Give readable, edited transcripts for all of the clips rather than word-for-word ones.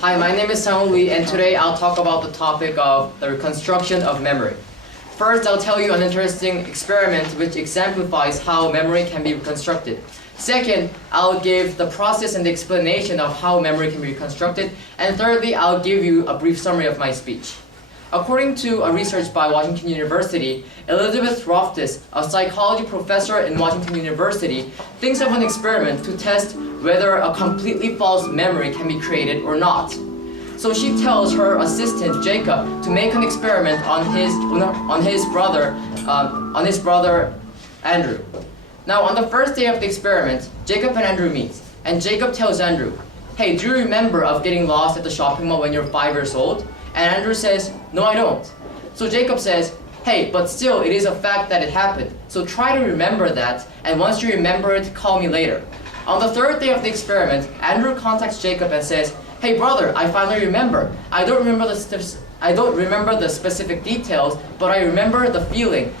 Hi, my name is Sang Lee, and today I'll talk about the topic of the reconstruction of memory. First, I'll tell you an interesting experiment which exemplifies how memory can be reconstructed. Second, I'll give the process and the explanation of how memory can be reconstructed. And thirdly, I'll give you a brief summary of my speech. According to a research by Washington University, Elizabeth Rothfuss, a psychology professor in Washington University, thinks of an experiment to test whether a completely false memory can be created or not. So she tells her assistant Jacob to make an experiment on his brother Andrew. Now, on the first day of the experiment, Jacob and Andrew meet, and Jacob tells Andrew, "Hey, do you remember of getting lost at the shopping mall when you're 5 years old?" And Andrew says, "No, I don't." So Jacob says, "Hey, but still, it is a fact that it happened. So try to remember that, and once you remember it, call me later." On the third day of the experiment, Andrew contacts Jacob and says, "Hey brother, I finally remember. I don't remember the specific details, but I remember the feeling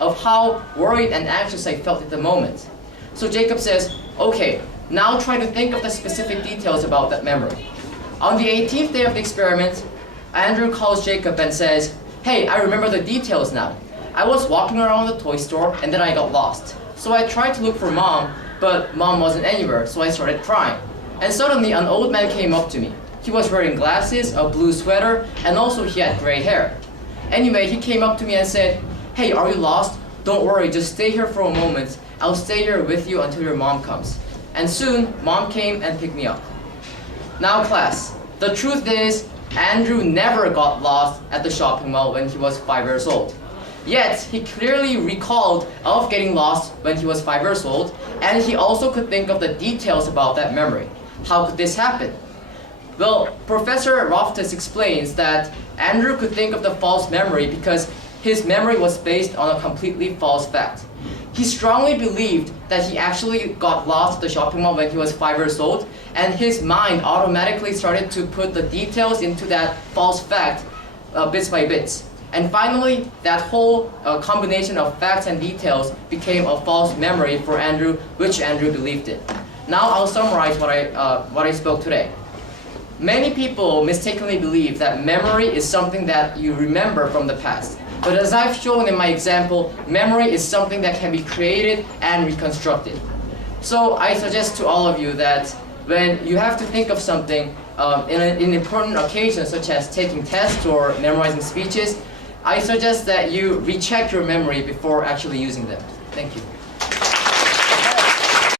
of how worried and anxious I felt at the moment." So Jacob says, "Okay, now try to think of the specific details about that memory." On the 18th day of the experiment, Andrew calls Jacob and says, "Hey, I remember the details now. I was walking around the toy store and then I got lost. So I tried to look for Mom, but Mom wasn't anywhere, so I started crying. And suddenly an old man came up to me. He was wearing glasses, a blue sweater, and also he had gray hair. Anyway, he came up to me and said, 'Hey, are you lost? Don't worry, just stay here for a moment. I'll stay here with you until your mom comes.' And soon, Mom came and picked me up." Now class, the truth is, Andrew never got lost at the shopping mall when he was 5 years old. Yet, he clearly recalled of getting lost when he was 5 years old, and he also could think of the details about that memory. How could this happen? Well, Professor Rothfuss explains that Andrew could think of the false memory because his memory was based on a completely false fact. He strongly believed that he actually got lost at the shopping mall when he was 5 years old, and his mind automatically started to put the details into that false fact bits by bits. And finally, that whole combination of facts and details became a false memory for Andrew, which Andrew believed in. Now I'll summarize what I spoke today. Many people mistakenly believe that memory is something that you remember from the past. But as I've shown in my example, memory is something that can be created and reconstructed. So I suggest to all of you that when you have to think of something in important occasions such as taking tests or memorizing speeches, I suggest that you recheck your memory before actually using them. Thank you.